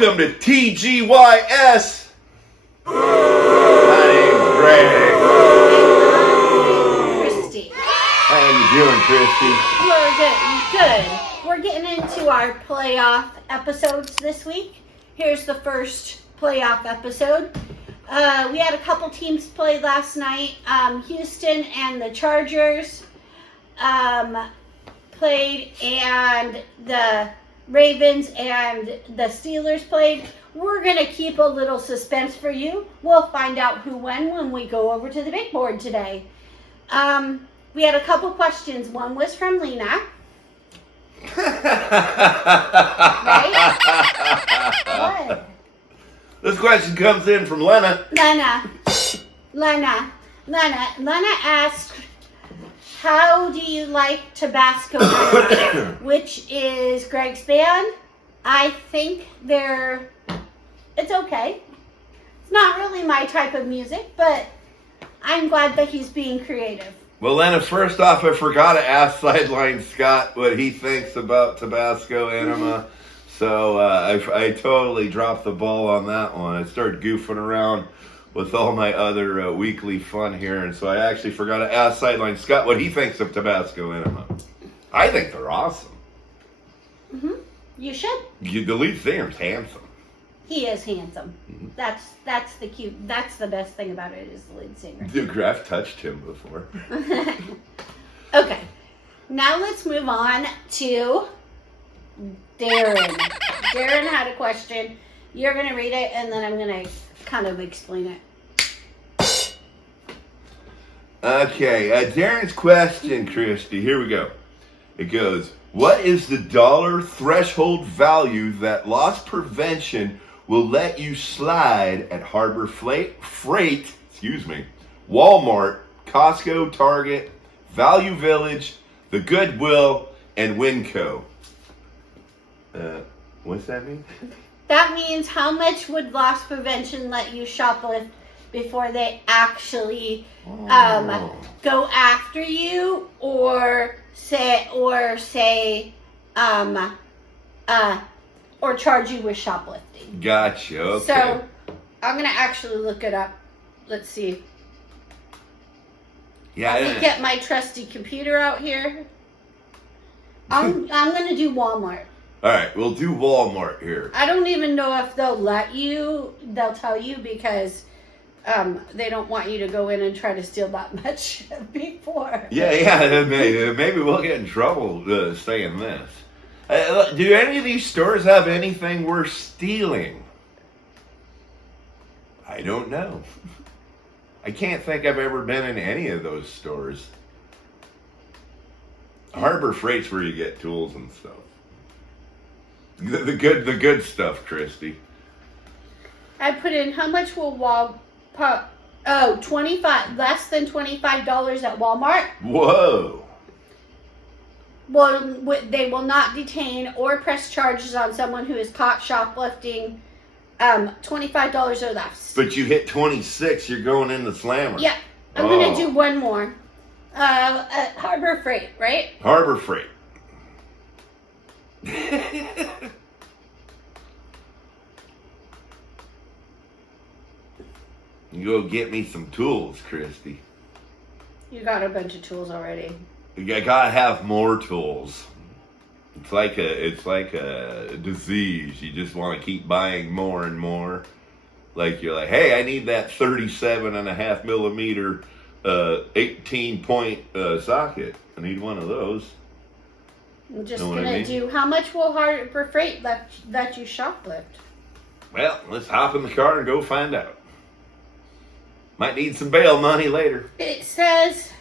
Welcome to TGYS. My name's Greg. Christy. How you doing, Christy? We're good. We're getting into our playoff episodes this week. Here's the first playoff episode. We had a couple teams play last night. Houston and the Chargers played, and the Ravens and the Steelers played. We're going to keep a little suspense for you. We'll find out who won when we go over to the big board today. We had a couple questions. One was from Lena. Right? What? This question comes in from Lena. Lena asked, how do you like Tabasco Enema, which is Greg's band? I think it's okay. It's not really my type of music, but I'm glad that he's being creative. Well, Lena, first off, I forgot to ask Sideline Scott what he thinks about Tabasco Enema. So I totally dropped the ball on that one. I started goofing around with all my other weekly fun here, and so I actually forgot to ask Sideline Scott what he thinks of Tabasco Enema. I think they're awesome. Mm-hmm. You should. The lead singer's handsome. He is handsome. Mm-hmm. That's the best thing about it is the lead singer. Dude, I've touched him before. Okay, now let's move on to Darren. Darren had a question. You're going to read it, and then I'm going to kind of explain it. Okay, Darren's question, Christy. Here we go. It goes, what is the dollar threshold value that loss prevention will let you slide at Harbor Freight, Walmart, Costco, Target, Value Village, the Goodwill, and Winco? What's that mean? That means how much would loss prevention let you shoplift before they actually go after you or charge you with shoplifting. Gotcha. Okay. So I'm gonna actually look it up. Let's see. Yeah. Let me get my trusty computer out here. I'm gonna do Walmart. All right, we'll do Walmart here. I don't even know if they'll tell you because they don't want you to go in and try to steal that much before. Yeah, maybe we'll get in trouble saying this. Do any of these stores have anything worth stealing? I don't know. I can't think I've ever been in any of those stores. Harbor Freight's where you get tools and stuff. The good stuff, Christy. I put in how much will $25 less than $25 at Walmart. Whoa. Well, they will not detain or press charges on someone who is caught shoplifting. $25 or less. But you hit 26, you're going in the slammer. Yeah, I'm gonna do one more. Harbor Freight, right? Harbor Freight. You go get me some tools, Christy. You got a bunch of tools already. I gotta have more tools. It's like a disease. You just want to keep buying more and more. Like you're like, hey, I need that 37.5 millimeter 18-point socket. I need one of those. I'm just gonna do. How much will Harbor Freight let you shoplift? Well, let's hop in the car and go find out. Might need some bail money later. It says,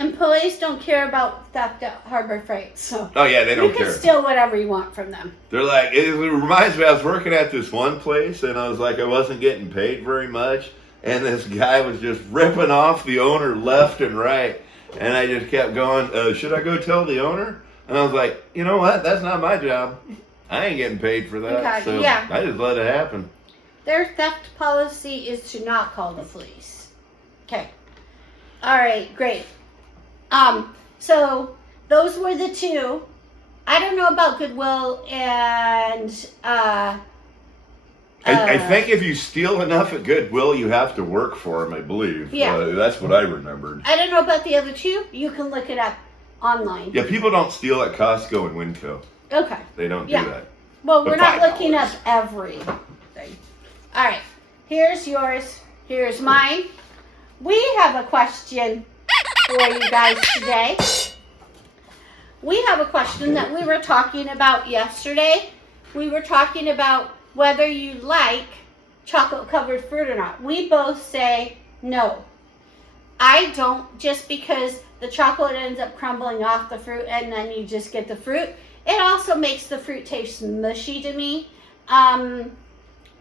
employees don't care about theft at Harbor Freight, so oh yeah, they don't care. You can steal whatever you want from them. They're like, it reminds me. I was working at this one place, and I was like, I wasn't getting paid very much, and this guy was just ripping off the owner left and right. And I just kept going, should I go tell the owner? And I was like, you know what? That's not my job. I ain't getting paid for that. Okay, so yeah. I just let it happen. Their theft policy is to not call the police. Okay. All right, great. So those were the two. I don't know about Goodwill and I think if you steal enough at Goodwill, you have to work for them, I believe. Yeah. That's what I remembered. I don't know about the other two. You can look it up online. Yeah, people don't steal at Costco and Winco. Okay. They don't do Yeah. that. Well, But we're not looking $5. up everything. All right. Here's yours. Here's mine. We have a question for you guys today. We have a question that we were talking about yesterday. We were talking about whether you like chocolate-covered fruit or not. We both say no. I don't, just because the chocolate ends up crumbling off the fruit and then you just get the fruit. It also makes the fruit taste mushy to me.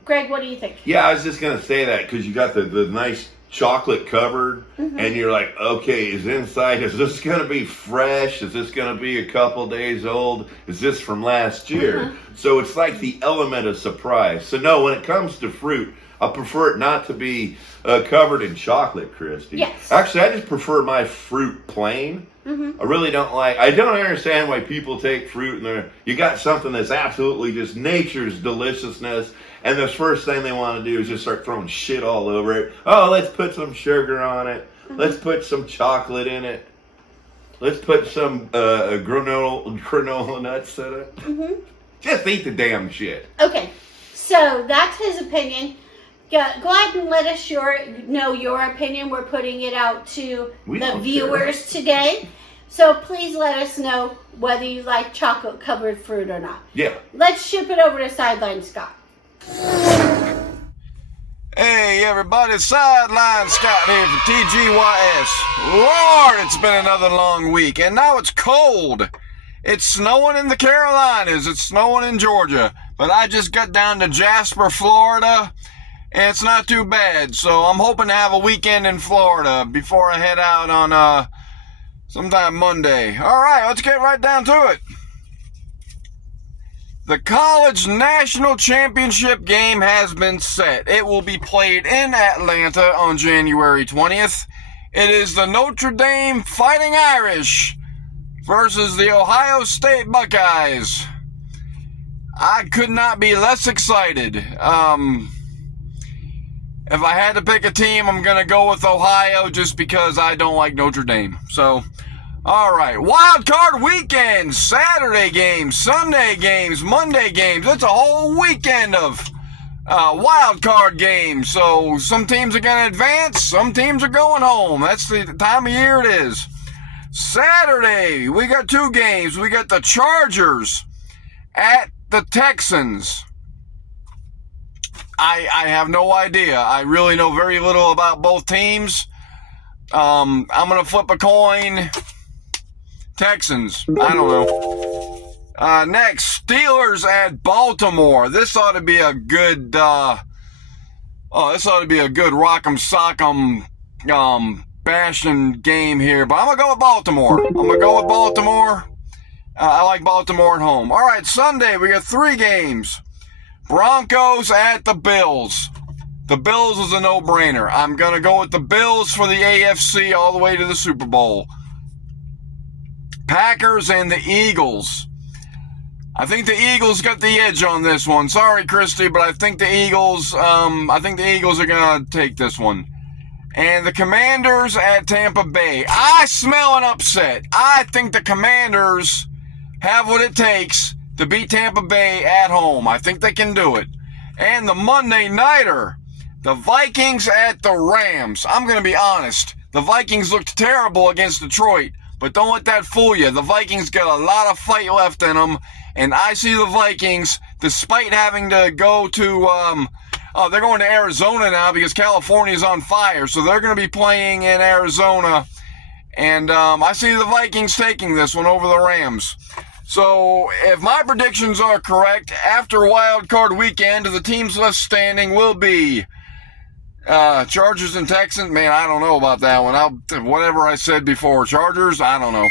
Greg, what do you think? Yeah, I was just going to say that because you got the nice chocolate covered and you're like, okay, is this going to be fresh? Is this going to be a couple days old? Is this from last year? So it's like the element of surprise. So no, when it comes to fruit, I prefer it not to be covered in chocolate, Christy. Yes. Actually, I just prefer my fruit plain. I really don't I don't understand why people take fruit and you got something that's absolutely just nature's deliciousness, and the first thing they want to do is just start throwing shit all over it. Oh, let's put some sugar on it. Let's put some chocolate in it. Let's put some granola nuts in it. Just eat the damn shit. Okay, so that's his opinion. Go ahead and let us know your opinion. We're putting it out to the viewers today. So please let us know whether you like chocolate-covered fruit or not. Yeah. Let's ship it over to Sideline Scott. Hey everybody, Sideline Scott here for TGYS. Lord, it's been another long week, and now it's cold. It's snowing in the Carolinas, it's snowing in Georgia, but I just got down to Jasper, Florida, and it's not too bad, so I'm hoping to have a weekend in Florida before I head out on sometime Monday. Alright, let's get right down to it. The College National Championship game has been set. It will be played in Atlanta on January 20th. It is the Notre Dame Fighting Irish versus the Ohio State Buckeyes. I could not be less excited. If I had to pick a team, I'm going to go with Ohio just because I don't like Notre Dame. So, all right. Wild card weekend. Saturday games, Sunday games, Monday games. It's a whole weekend of wild card games. So some teams are going to advance. Some teams are going home. That's the time of year it is. Saturday, we got two games. We got the Chargers at the Texans. I have no idea. I really know very little about both teams. I'm going to flip a coin. Texans. I don't know. Next, Steelers at Baltimore. This ought to be a good, rock'em sock'em, bashing game here. But I'm going to go with Baltimore. I like Baltimore at home. All right, Sunday, we got three games. Broncos at the Bills. The Bills is a no-brainer. I'm going to go with the Bills for the AFC all the way to the Super Bowl. Packers and the Eagles. I think the Eagles got the edge on this one. Sorry, Christy, but I think the Eagles are going to take this one. And the Commanders at Tampa Bay. I smell an upset. I think the Commanders have what it takes to beat Tampa Bay at home. I think they can do it. And the Monday Nighter, the Vikings at the Rams. I'm going to be honest. The Vikings looked terrible against Detroit, but don't let that fool you. The Vikings got a lot of fight left in them, and I see the Vikings, despite having to go to, they're going to Arizona now because California's on fire, so they're going to be playing in Arizona, and I see the Vikings taking this one over the Rams. So, if my predictions are correct, after Wild Card Weekend, the teams left standing will be Chargers and Texans. Man, I don't know about that one. Whatever I said before. Chargers, I don't know.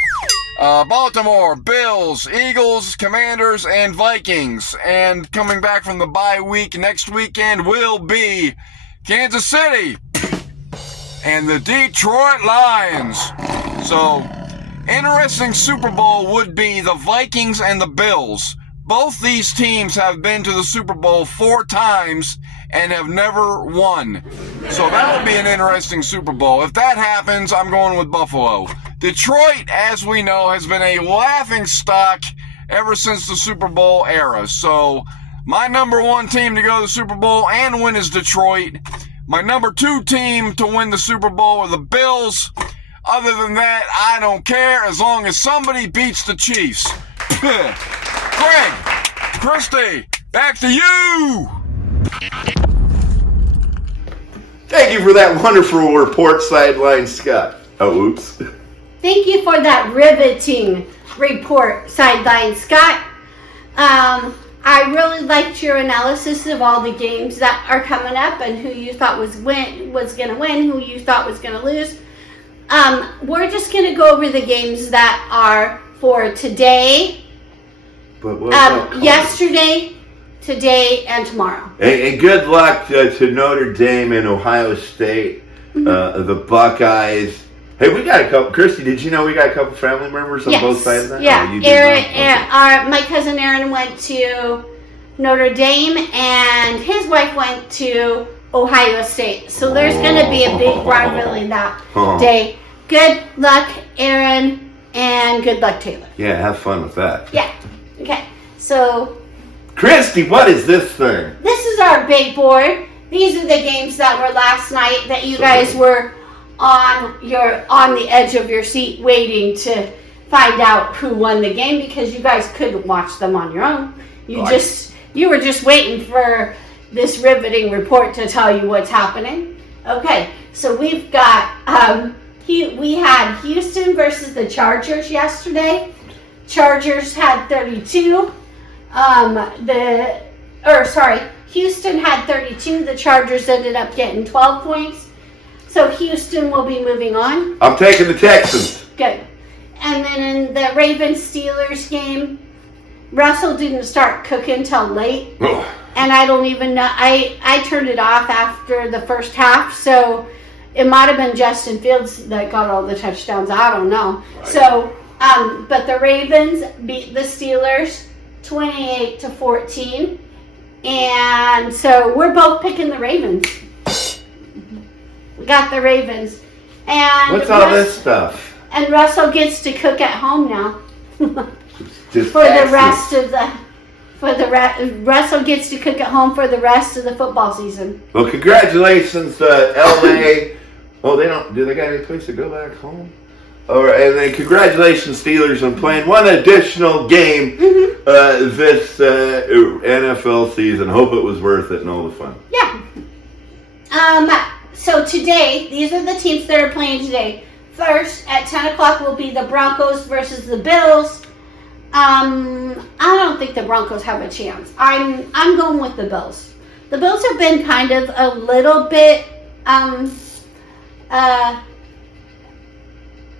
Baltimore, Bills, Eagles, Commanders, and Vikings. And coming back from the bye week next weekend will be Kansas City and the Detroit Lions. So, Interesting Super Bowl would be the Vikings and the Bills. Both these teams have been to the Super Bowl 4 times and have never won. So that would be an interesting Super Bowl. If that happens, I'm going with Buffalo. Detroit, as we know, has been a laughingstock ever since the Super Bowl era. So my number 1 team to go to the Super Bowl and win is Detroit. My number 2 team to win the Super Bowl are the Bills. Other than that, I don't care as long as somebody beats the Chiefs. Greg, Christy, back to you. Thank you for that wonderful report, Sideline Scott. Oh, oops. Thank you for that riveting report, Sideline Scott. I really liked your analysis of all the games that are coming up and who you thought was going to win, who you thought was going to lose. We're just going to go over the games that are for today, But what about yesterday, today, and tomorrow. And good luck to Notre Dame and Ohio State, the Buckeyes. Hey, we got a couple. Christy, did you know we got a couple family members on both sides of that? Yeah, Oh, you did Aaron, not? Okay. my cousin Aaron went to Notre Dame, and his wife went to Ohio State. So there's going to be a big rivalry that day. Good luck, Aaron, and good luck, Taylor. Yeah, have fun with that. Yeah. Okay. So Christy, what is this thing? this is our big board. These are the games that were last night that you guys were on the edge of your seat waiting to find out who won the game because you guys couldn't watch them on your own. You were just waiting for this riveting report to tell you what's happening. Okay, so we've got we had Houston versus the Chargers yesterday. Chargers had 32. Houston had 32. The Chargers ended up getting 12 points. So Houston will be moving on. I'm taking the Texans. Good. And then in the Ravens-Steelers game, Russell didn't start cooking till late. Oh. And I don't even know. I turned it off after the first half. So it might have been Justin Fields that got all the touchdowns. I don't know. Right. So, but the Ravens beat the Steelers 28-14. And so we're both picking the Ravens. We got the Ravens. And What's all this stuff? And Russell gets to cook at home now. Just for the taxes. rest of Russell gets to cook at home for the rest of the football season. Well, congratulations, LA. Oh, do they got any place to go back home? All right, and then congratulations, Steelers, on playing one additional game this NFL season. Hope it was worth it and all the fun. Yeah. So today, these are the teams that are playing today. First, at 10 o'clock will be the Broncos versus the Bills. I don't think the Broncos have a chance. I'm going with the Bills. The Bills have been kind of a little bit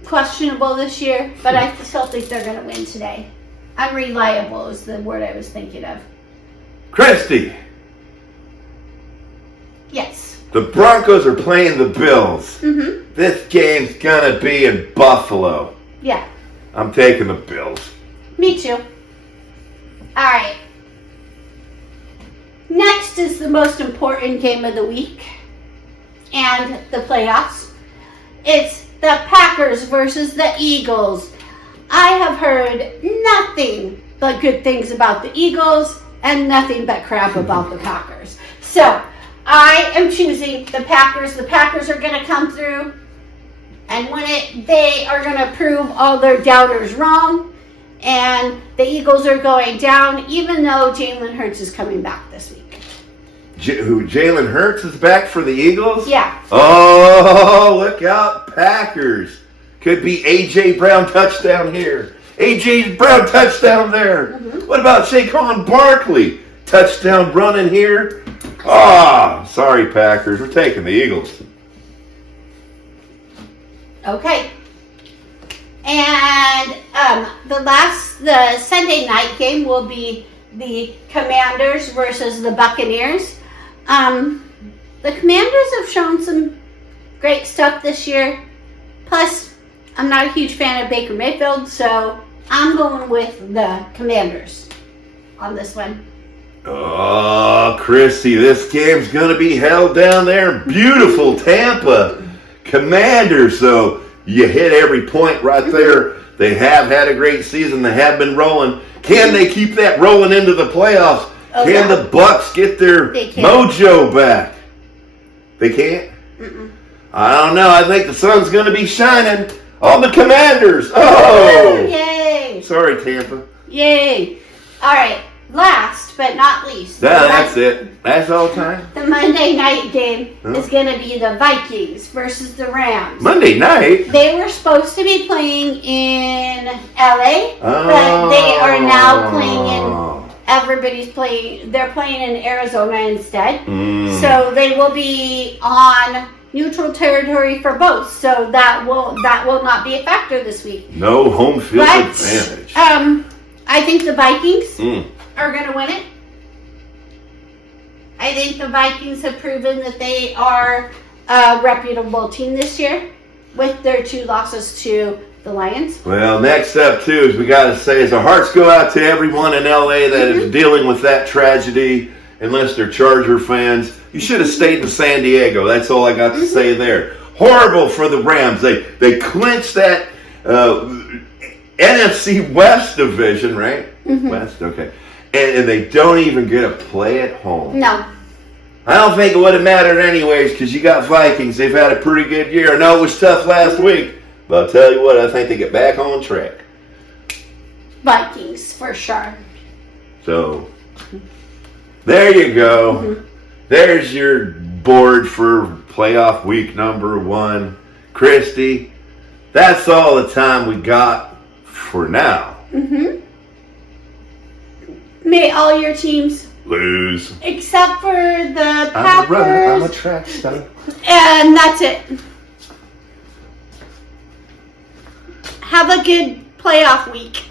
questionable this year, but I still think they're going to win today. Unreliable is the word I was thinking of. Christy, Yes. the Broncos are playing the Bills. Mm-hmm. This game's gonna be in Buffalo. Yeah. I'm taking the Bills. Me too. Alright. Next is the most important game of the week and the playoffs. It's the Packers versus the Eagles. I have heard nothing but good things about the Eagles and nothing but crap about the Packers. So, I am choosing the Packers. The Packers are going to come through and win it. They are going to prove all their doubters wrong. And the Eagles are going down, even though Jalen Hurts is coming back this week. Jalen Hurts is back for the Eagles? Yeah. Oh, look out, Packers. Could be A.J. Brown touchdown here. A.J. Brown touchdown there. Mm-hmm. What about Saquon Barkley? Touchdown running here. Sorry, Packers. We're taking the Eagles. Okay. And the Sunday night game will be the Commanders versus the Buccaneers. The Commanders have shown some great stuff this year. Plus, I'm not a huge fan of Baker Mayfield, so I'm going with the Commanders on this one. Oh, Christy, this game's going to be held down there in beautiful Tampa. Commanders, so you hit every point right there. They have had a great season. They have been rolling. Can they keep that rolling into the playoffs? Can the Bucks get their mojo back? They can't? I don't know. I think the sun's going to be shining on the Commanders. Oh! Yay! Sorry, Tampa. Yay! All right. Last but not least. That's it. That's all time. The Monday night game is going to be the Vikings versus the Rams. Monday night? They were supposed to be playing in LA, but they are now playing in, they're playing in Arizona instead. So they will be on neutral territory for both. So that will not be a factor this week. No home field advantage. I think the Vikings are going to win it. I think the Vikings have proven that they are a reputable team this year with their 2 losses to the Lions. Well, next up, too, is we got to say is our hearts go out to everyone in LA that is dealing with that tragedy. Unless they're Charger fans, you should have stayed in San Diego. That's all I got to say there. Horrible for the Rams. They clinched that NFC West division, right? West, okay. And they don't even get a play at home. No. I don't think it would have mattered anyways because you got Vikings. They've had a pretty good year. I know it was tough last week, but I'll tell you what, I think they get back on track. Vikings, for sure. So, there you go. There's your board for playoff week number 1. Christy, that's all the time we got for now. May all your teams Lose. except for the Packers. I'm a track star. And that's it. Have a good playoff week.